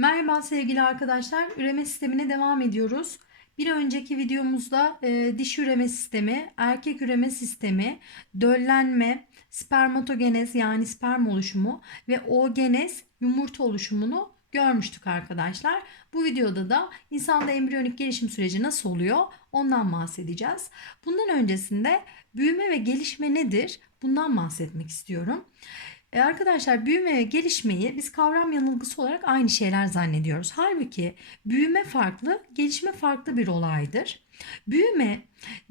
Merhaba sevgili arkadaşlar. Üreme sistemine devam ediyoruz. Bir önceki videomuzda e, dişi üreme sistemi, erkek üreme sistemi, döllenme, spermatogenez yani sperm oluşumu ve oogenez yumurta oluşumunu görmüştük arkadaşlar. Bu videoda da insanda embriyonik gelişim süreci nasıl oluyor ondan bahsedeceğiz. Bundan öncesinde büyüme ve gelişme nedir? Bundan bahsetmek istiyorum. E arkadaşlar büyüme ve gelişmeyi biz kavram yanılgısı olarak aynı şeyler zannediyoruz. Halbuki büyüme farklı, gelişme farklı bir olaydır. Büyüme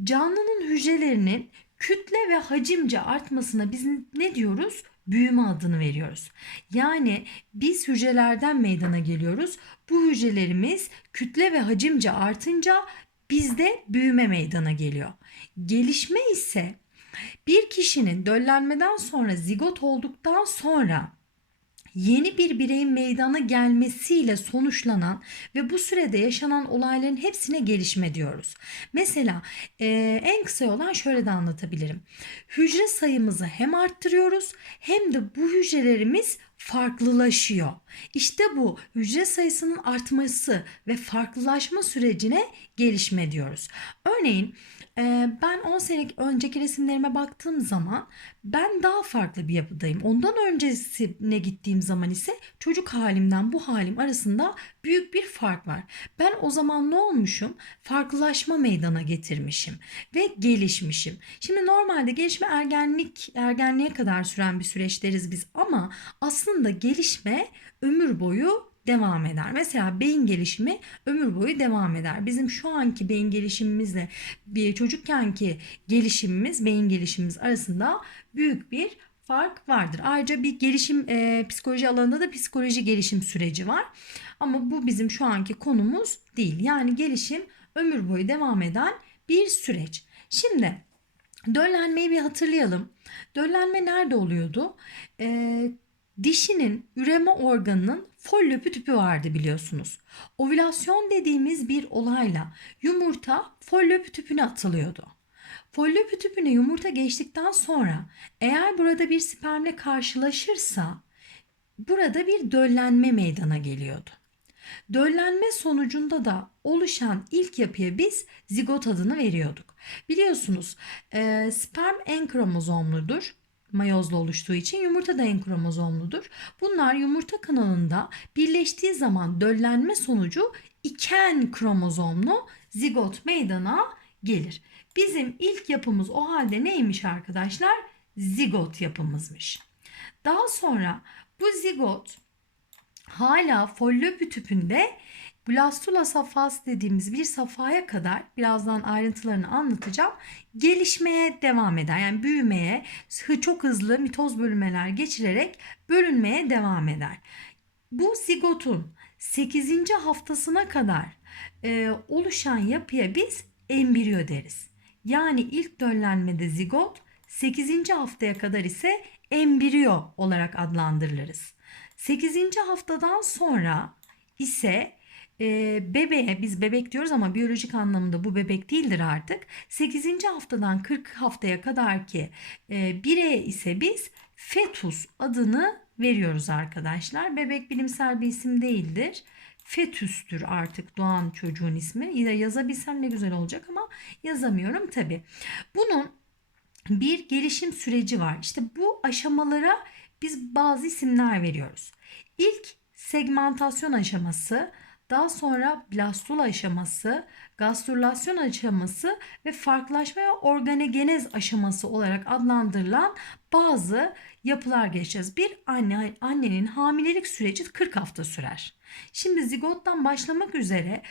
canlının hücrelerinin kütle ve hacimce artmasına biz ne diyoruz? Büyüme adını veriyoruz. Yani biz hücrelerden meydana geliyoruz. Bu hücrelerimiz kütle ve hacimce artınca bizde büyüme meydana geliyor. Gelişme ise bir kişinin döllenmeden sonra zigot olduktan sonra yeni bir bireyin meydana gelmesiyle sonuçlanan ve bu sürede yaşanan olayların hepsine gelişme diyoruz. Mesela e, en kısa olan şöyle de anlatabilirim. Hücre sayımızı hem arttırıyoruz hem de bu hücrelerimiz farklılaşıyor. İşte bu hücre sayısının artması ve farklılaşma sürecine gelişme diyoruz. Örneğin ben 10 sene önceki resimlerime baktığım zaman ben daha farklı bir yapıdayım. Ondan öncesine gittiğim zaman ise çocuk halimden bu halim arasında büyük bir fark var. Ben o zaman ne olmuşum? Farklılaşma meydana getirmişim ve gelişmişim. Şimdi normalde gelişme ergenlik ergenliğe kadar süren bir süreç deriz biz ama aslında gelişme ömür boyu devam eder. Mesela beyin gelişimi ömür boyu devam eder. Bizim şu anki beyin gelişimimizle bir çocukkenki gelişimimiz, beyin gelişimimiz arasında büyük bir fark vardır. Ayrıca bir gelişim e, psikoloji alanında da psikoloji gelişim süreci var. Ama bu bizim şu anki konumuz değil. Yani gelişim ömür boyu devam eden bir süreç. Şimdi döllenmeyi bir hatırlayalım. Döllenme nerede oluyordu? Ee, dişinin üreme organının follöpü tüpü vardı biliyorsunuz. Ovülasyon dediğimiz bir olayla yumurta follöpü tüpüne atılıyordu. Follöpü tüpüne yumurta geçtikten sonra eğer burada bir spermle karşılaşırsa burada bir döllenme meydana geliyordu. Döllenme sonucunda da oluşan ilk yapıya biz zigot adını veriyorduk. Biliyorsunuz e, sperm en kromozomludur mayozla oluştuğu için yumurta da en kromozomludur. Bunlar yumurta kanalında birleştiği zaman döllenme sonucu iken kromozomlu zigot meydana gelir. Bizim ilk yapımız o halde neymiş arkadaşlar? Zigot yapımızmış. Daha sonra bu zigot hala follöpü tüpünde blastula safhası dediğimiz bir safhaya kadar birazdan ayrıntılarını anlatacağım. Gelişmeye devam eder. Yani büyümeye çok hızlı mitoz bölünmeler geçirerek bölünmeye devam eder. Bu zigotun 8. haftasına kadar e, oluşan yapıya biz embriyo deriz. Yani ilk döllenmede zigot 8. haftaya kadar ise embriyo olarak adlandırılırız. 8. haftadan sonra ise e, bebeğe biz bebek diyoruz ama biyolojik anlamda bu bebek değildir artık. 8. haftadan 40 haftaya kadar ki e, bireye ise biz fetus adını veriyoruz arkadaşlar. Bebek bilimsel bir isim değildir. Fetüstür artık doğan çocuğun ismi. Ya yazabilsem ne güzel olacak ama yazamıyorum tabi. Bunun bir gelişim süreci var. İşte bu aşamalara biz bazı isimler veriyoruz. İlk segmentasyon aşaması, daha sonra blastula aşaması, gastrülasyon aşaması ve farklılaşma ve organogenez aşaması olarak adlandırılan bazı yapılar geçeceğiz. Bir anne annenin hamilelik süreci 40 hafta sürer. Şimdi zigottan başlamak üzere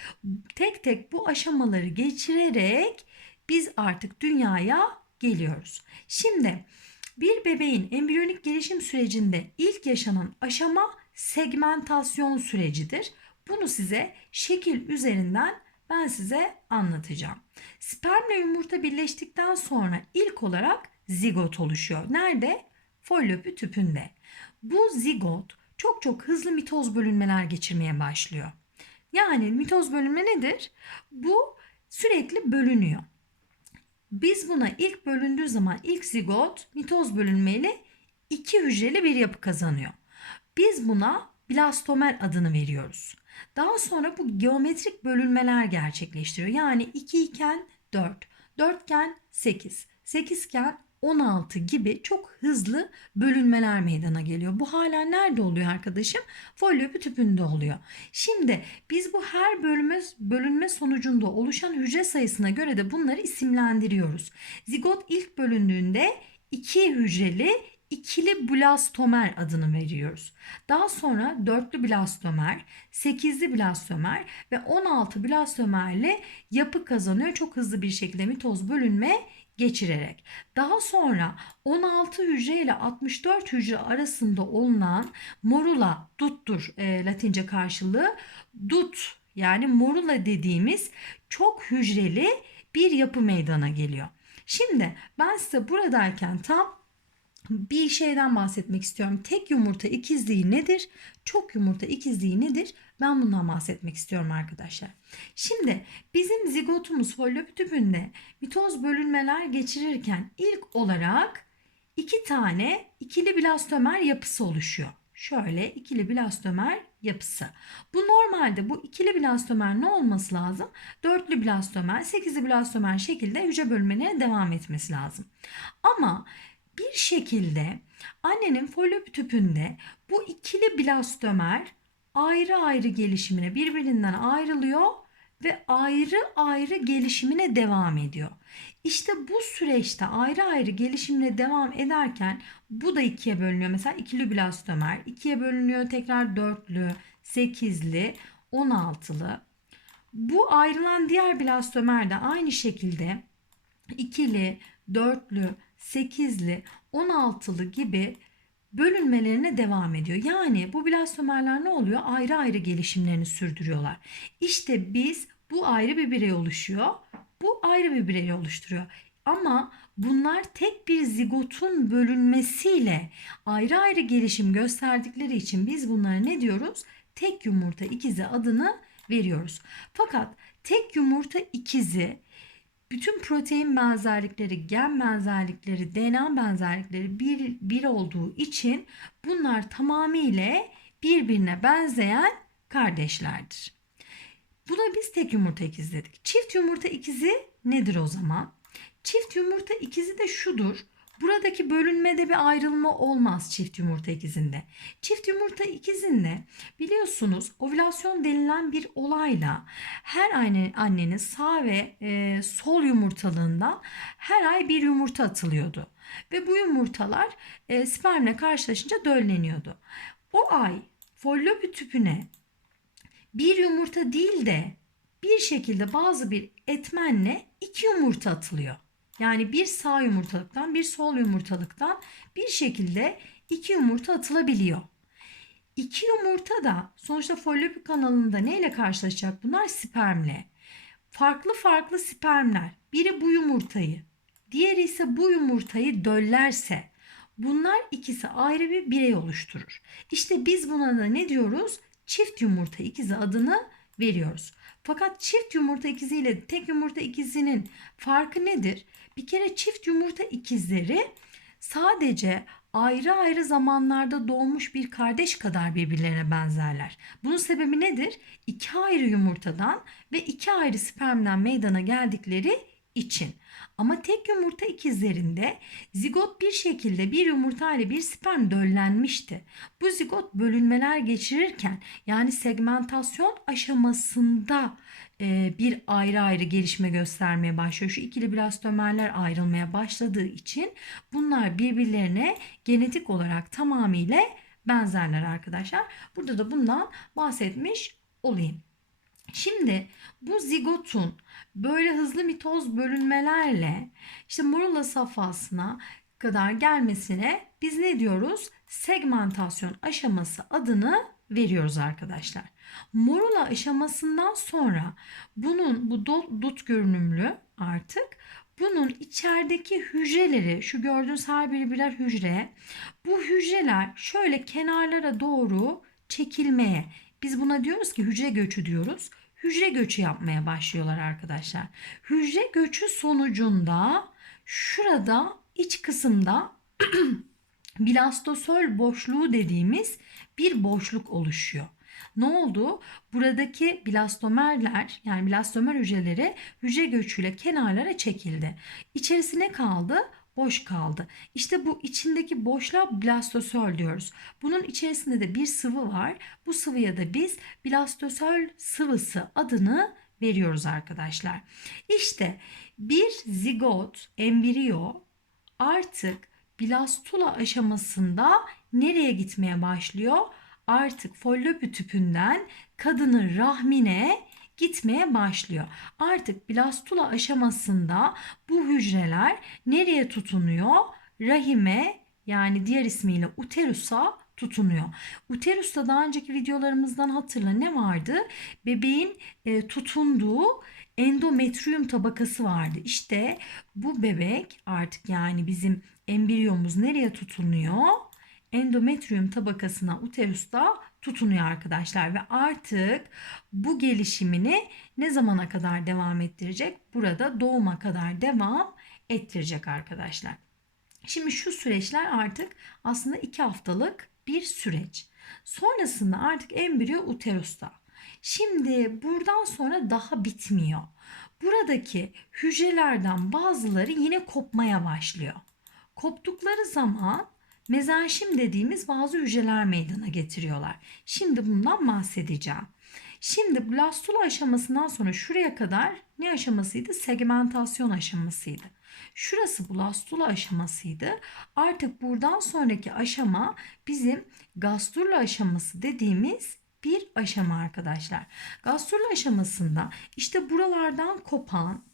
tek tek bu aşamaları geçirerek biz artık dünyaya geliyoruz. Şimdi bir bebeğin embriyonik gelişim sürecinde ilk yaşanan aşama segmentasyon sürecidir. Bunu size şekil üzerinden ben size anlatacağım. Spermle yumurta birleştikten sonra ilk olarak zigot oluşuyor. Nerede? Follöpü tüpünde. Bu zigot çok çok hızlı mitoz bölünmeler geçirmeye başlıyor. Yani mitoz bölünme nedir? Bu sürekli bölünüyor. Biz buna ilk bölündüğü zaman ilk zigot mitoz bölünmeyle iki hücreli bir yapı kazanıyor. Biz buna blastomer adını veriyoruz. Daha sonra bu geometrik bölünmeler gerçekleştiriyor. Yani 2 iken 4, 4 iken 8, 8 iken 16 gibi çok hızlı bölünmeler meydana geliyor. Bu hala nerede oluyor arkadaşım? Folyopi tüpünde oluyor. Şimdi biz bu her bölünme, bölünme sonucunda oluşan hücre sayısına göre de bunları isimlendiriyoruz. Zigot ilk bölündüğünde iki hücreli ikili blastomer adını veriyoruz. Daha sonra dörtlü blastomer, sekizli blastomer ve 16 blastomerle yapı kazanıyor çok hızlı bir şekilde mitoz bölünme geçirerek. Daha sonra 16 hücre ile 64 hücre arasında olunan morula duttur e, latince karşılığı dut yani morula dediğimiz çok hücreli bir yapı meydana geliyor. Şimdi ben size buradayken tam bir şeyden bahsetmek istiyorum. Tek yumurta ikizliği nedir? Çok yumurta ikizliği nedir? Ben bundan bahsetmek istiyorum arkadaşlar. Şimdi bizim zigotumuz folyopi tüpünde mitoz bölünmeler geçirirken ilk olarak iki tane ikili blastomer yapısı oluşuyor. Şöyle ikili blastomer yapısı. Bu normalde bu ikili blastomer ne olması lazım? Dörtlü blastomer, sekizli blastomer şekilde hücre bölünmelerine devam etmesi lazım. Ama bir şekilde annenin folyopi tüpünde bu ikili blastomer ayrı ayrı gelişimine birbirinden ayrılıyor ve ayrı ayrı gelişimine devam ediyor. İşte bu süreçte ayrı ayrı gelişimine devam ederken bu da ikiye bölünüyor. Mesela ikili blastomer ikiye bölünüyor tekrar dörtlü, sekizli, on altılı. Bu ayrılan diğer blastomer de aynı şekilde ikili, dörtlü, 8'li, 16'lı gibi bölünmelerine devam ediyor. Yani bu blastomerler ne oluyor? Ayrı ayrı gelişimlerini sürdürüyorlar. İşte biz bu ayrı bir birey oluşuyor. Bu ayrı bir birey oluşturuyor. Ama bunlar tek bir zigotun bölünmesiyle ayrı ayrı gelişim gösterdikleri için biz bunlara ne diyoruz? Tek yumurta ikizi adını veriyoruz. Fakat tek yumurta ikizi bütün protein benzerlikleri, gen benzerlikleri, DNA benzerlikleri bir, bir olduğu için bunlar tamamıyla birbirine benzeyen kardeşlerdir. Buna biz tek yumurta ikizi dedik. Çift yumurta ikizi nedir o zaman? Çift yumurta ikizi de şudur. Buradaki bölünmede bir ayrılma olmaz çift yumurta ikizinde. Çift yumurta ikizinde biliyorsunuz ovülasyon denilen bir olayla her anne, annenin sağ ve e, sol yumurtalığından her ay bir yumurta atılıyordu. Ve bu yumurtalar e, spermle karşılaşınca dölleniyordu. O ay folyopi tüpüne bir yumurta değil de bir şekilde bazı bir etmenle iki yumurta atılıyor. Yani bir sağ yumurtalıktan bir sol yumurtalıktan bir şekilde iki yumurta atılabiliyor. İki yumurta da sonuçta folyopi kanalında neyle karşılaşacak bunlar? Spermle. Farklı farklı spermler biri bu yumurtayı diğeri ise bu yumurtayı döllerse bunlar ikisi ayrı bir birey oluşturur. İşte biz buna da ne diyoruz? Çift yumurta ikizi adını veriyoruz. Fakat çift yumurta ikizi ile tek yumurta ikizinin farkı nedir? Bir kere çift yumurta ikizleri sadece ayrı ayrı zamanlarda doğmuş bir kardeş kadar birbirlerine benzerler. Bunun sebebi nedir? İki ayrı yumurtadan ve iki ayrı spermden meydana geldikleri için. Ama tek yumurta ikizlerinde zigot bir şekilde bir yumurta ile bir sperm döllenmişti. Bu zigot bölünmeler geçirirken yani segmentasyon aşamasında bir ayrı ayrı gelişme göstermeye başlıyor. Şu ikili blastomerler ayrılmaya başladığı için bunlar birbirlerine genetik olarak tamamıyla benzerler arkadaşlar. Burada da bundan bahsetmiş olayım. Şimdi bu zigotun böyle hızlı mitoz bölünmelerle işte morula safhasına kadar gelmesine biz ne diyoruz? Segmentasyon aşaması adını veriyoruz arkadaşlar. Morula aşamasından sonra bunun bu dut görünümlü artık bunun içerideki hücreleri şu gördüğünüz her biri birer hücre bu hücreler şöyle kenarlara doğru çekilmeye biz buna diyoruz ki hücre göçü diyoruz. Hücre göçü yapmaya başlıyorlar arkadaşlar. Hücre göçü sonucunda şurada iç kısımda blastosol boşluğu dediğimiz bir boşluk oluşuyor. Ne oldu? Buradaki blastomerler yani blastomer hücreleri hücre göçüyle kenarlara çekildi. İçerisine kaldı? Boş kaldı. İşte bu içindeki boşluğa blastosol diyoruz. Bunun içerisinde de bir sıvı var. Bu sıvıya da biz blastosol sıvısı adını veriyoruz arkadaşlar. İşte bir zigot, embriyo artık blastula aşamasında nereye gitmeye başlıyor? Artık follopi tüpünden kadının rahmine gitmeye başlıyor. Artık blastula aşamasında bu hücreler nereye tutunuyor? Rahime yani diğer ismiyle uterusa tutunuyor. Uterusta daha önceki videolarımızdan hatırla ne vardı? Bebeğin e, tutunduğu endometrium tabakası vardı. İşte bu bebek artık yani bizim embriyomuz nereye tutunuyor? Endometrium tabakasına uterusta tutunuyor arkadaşlar ve artık bu gelişimini ne zamana kadar devam ettirecek? Burada doğuma kadar devam ettirecek arkadaşlar. Şimdi şu süreçler artık aslında iki haftalık bir süreç. Sonrasında artık embriyo uterusta. Şimdi buradan sonra daha bitmiyor. Buradaki hücrelerden bazıları yine kopmaya başlıyor. Koptukları zaman mezenşim dediğimiz bazı hücreler meydana getiriyorlar. Şimdi bundan bahsedeceğim. Şimdi blastula aşamasından sonra şuraya kadar ne aşamasıydı? Segmentasyon aşamasıydı. Şurası blastula aşamasıydı. Artık buradan sonraki aşama bizim gastrula aşaması dediğimiz bir aşama arkadaşlar. Gastrula aşamasında işte buralardan kopan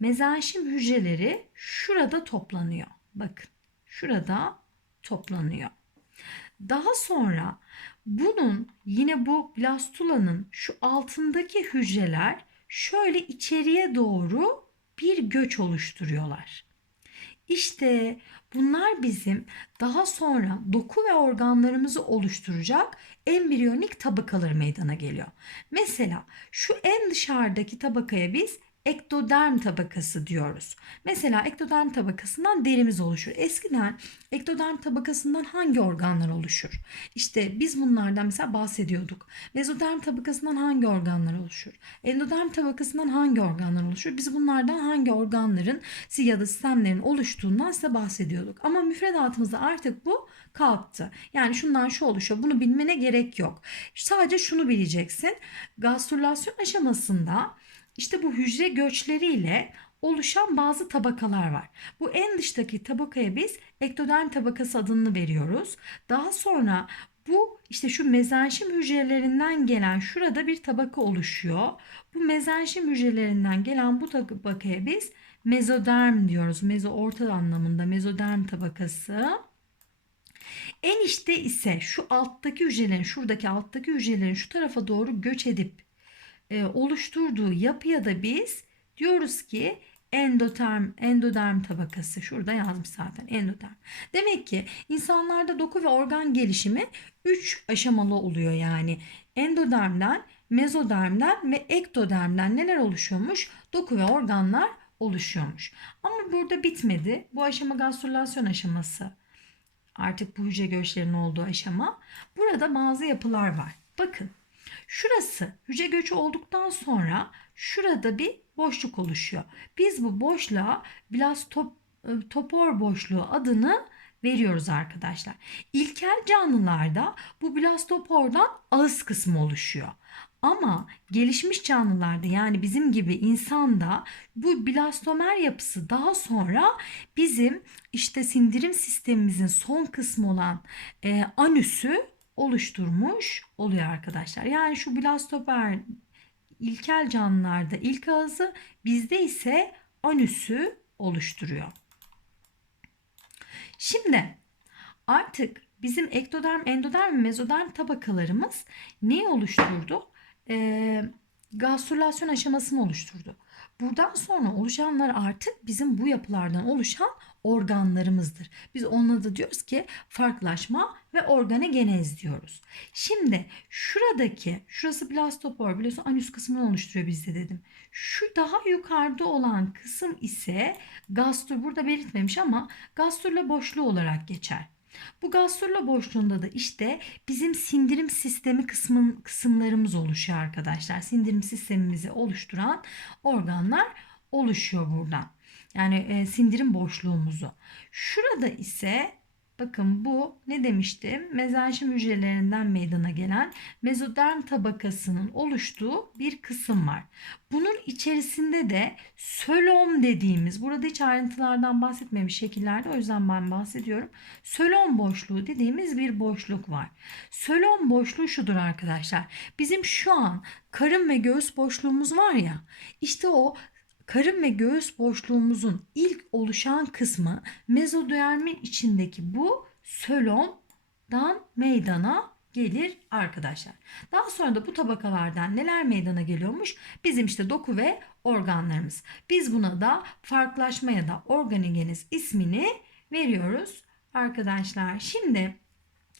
mezenşim hücreleri şurada toplanıyor. Bakın şurada toplanıyor. Daha sonra bunun yine bu blastulanın şu altındaki hücreler şöyle içeriye doğru bir göç oluşturuyorlar. İşte bunlar bizim daha sonra doku ve organlarımızı oluşturacak embriyonik tabakalar meydana geliyor. Mesela şu en dışarıdaki tabakaya biz ektoderm tabakası diyoruz. Mesela ektoderm tabakasından derimiz oluşur. Eskiden ektoderm tabakasından hangi organlar oluşur? İşte biz bunlardan mesela bahsediyorduk. Mezoderm tabakasından hangi organlar oluşur? Endoderm tabakasından hangi organlar oluşur? Biz bunlardan hangi organların ya da sistemlerin oluştuğundan size bahsediyorduk. Ama müfredatımızda artık bu kalktı. Yani şundan şu oluşuyor. Bunu bilmene gerek yok. Sadece şunu bileceksin. Gastrülasyon aşamasında işte bu hücre göçleriyle oluşan bazı tabakalar var. Bu en dıştaki tabakaya biz ektoderm tabakası adını veriyoruz. Daha sonra bu işte şu mezenşim hücrelerinden gelen şurada bir tabaka oluşuyor. Bu mezenşim hücrelerinden gelen bu tabakaya biz mezoderm diyoruz. Mezo orta anlamında mezoderm tabakası. En içte ise şu alttaki hücrelerin, şuradaki alttaki hücrelerin şu tarafa doğru göç edip e, oluşturduğu yapıya da biz diyoruz ki endoderm, endoderm tabakası. Şurada yazmış zaten endoderm. Demek ki insanlarda doku ve organ gelişimi 3 aşamalı oluyor yani. Endodermden, mezodermden ve ektodermden neler oluşuyormuş? Doku ve organlar oluşuyormuş. Ama burada bitmedi. Bu aşama gastrülasyon aşaması. Artık bu hücre göçlerinin olduğu aşama. Burada bazı yapılar var. Bakın Şurası hücre göçü olduktan sonra şurada bir boşluk oluşuyor. Biz bu boşluğa blastopor boşluğu adını veriyoruz arkadaşlar. İlkel canlılarda bu blastopordan ağız kısmı oluşuyor. Ama gelişmiş canlılarda yani bizim gibi insanda bu blastomer yapısı daha sonra bizim işte sindirim sistemimizin son kısmı olan e, anüsü oluşturmuş oluyor arkadaşlar. Yani şu blastoper ilkel canlılarda ilk ağzı bizde ise anüsü oluşturuyor. Şimdi artık bizim ektoderm, endoderm ve mezoderm tabakalarımız neyi oluşturdu? Ee, gastrülasyon aşamasını oluşturdu. Buradan sonra oluşanlar artık bizim bu yapılardan oluşan organlarımızdır. Biz onunla da diyoruz ki farklılaşma ve organogenez diyoruz. Şimdi şuradaki, şurası blastopor biliyorsun anüs kısmını oluşturuyor bizde dedim. Şu daha yukarıda olan kısım ise gastro burada belirtmemiş ama gastrula boşluğu olarak geçer. Bu gastrula boşluğunda da işte bizim sindirim sistemi kısmın, kısımlarımız oluşuyor arkadaşlar. Sindirim sistemimizi oluşturan organlar oluşuyor buradan. Yani e, sindirim boşluğumuzu. Şurada ise bakın bu ne demiştim? Mezenşim hücrelerinden meydana gelen mezoderm tabakasının oluştuğu bir kısım var. Bunun içerisinde de sölom dediğimiz, burada hiç ayrıntılardan bahsetmemiş şekillerde o yüzden ben bahsediyorum. Sölom boşluğu dediğimiz bir boşluk var. Sölom boşluğu şudur arkadaşlar. Bizim şu an karın ve göğüs boşluğumuz var ya, işte o karın ve göğüs boşluğumuzun ilk oluşan kısmı mezodermin içindeki bu sölomdan meydana gelir arkadaşlar. Daha sonra da bu tabakalardan neler meydana geliyormuş? Bizim işte doku ve organlarımız. Biz buna da farklılaşma ya da organigeniz ismini veriyoruz arkadaşlar. Şimdi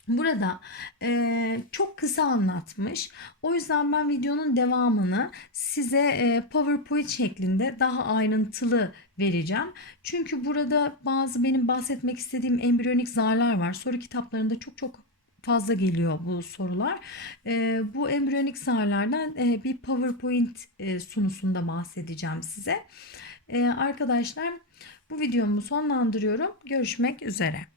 Burada e, çok kısa anlatmış. O yüzden ben videonun devamını size e, PowerPoint şeklinde daha ayrıntılı vereceğim. Çünkü burada bazı benim bahsetmek istediğim embriyonik zarlar var. Soru kitaplarında çok çok fazla geliyor bu sorular. E, bu embriyonik zarlardan e, bir PowerPoint e, sunusunda bahsedeceğim size. E, arkadaşlar bu videomu sonlandırıyorum. Görüşmek üzere.